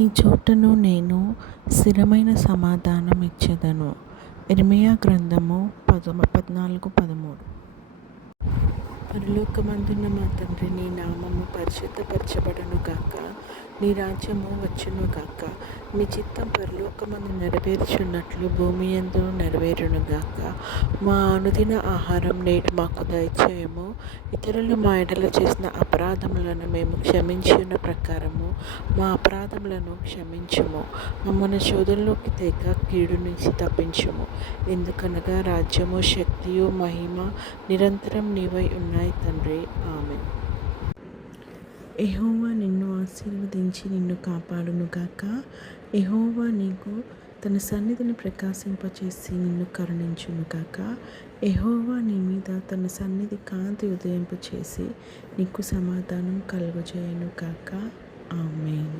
ఈ చోటను నేను స్థిరమైన సమాధానం ఇచ్చెదను. ఇర్మీయా గ్రంథము 14:13. పరలోకమందున్న మా తండ్రి, నీ నామము పరిశుద్ధపరచబడును గాక. నీ రాజ్యము వచ్చును గాక. నీ చిత్తం పరలోకమందు నెరవేర్చున్నట్లు భూమి యందు నెరవేరును గాక. మా అనుదిన ఆహారం నేడు మాకు దయచేయము. ఇతరులు మా ఎడల చేసిన అపరాధములను మేము క్షమించిన ప్రకారము మా అపరాధములను క్షమించుము. మమ్మల్ని శోధనలోకి తేక కీడు నుంచి తప్పించుము. ఎందుకనగా రాజ్యము, శక్తియు, మహిమ నిరంతరం నీవై ఉన్నాయి తండ్రి. ఆమేన్. యెహోవా నిన్ను ఆశీర్వదించి నిన్ను కాపాడునుగాక. యెహోవా నీకు తన సన్నిధిని ప్రకాశింపచేసి నిన్ను కరుణించునుగాక. యెహోవా నీ మీద తన సన్నిధి కాంతి ఉదయింపచేసి నీకు సమాధానం కలుగజేయునుగాక. ఆమేన్.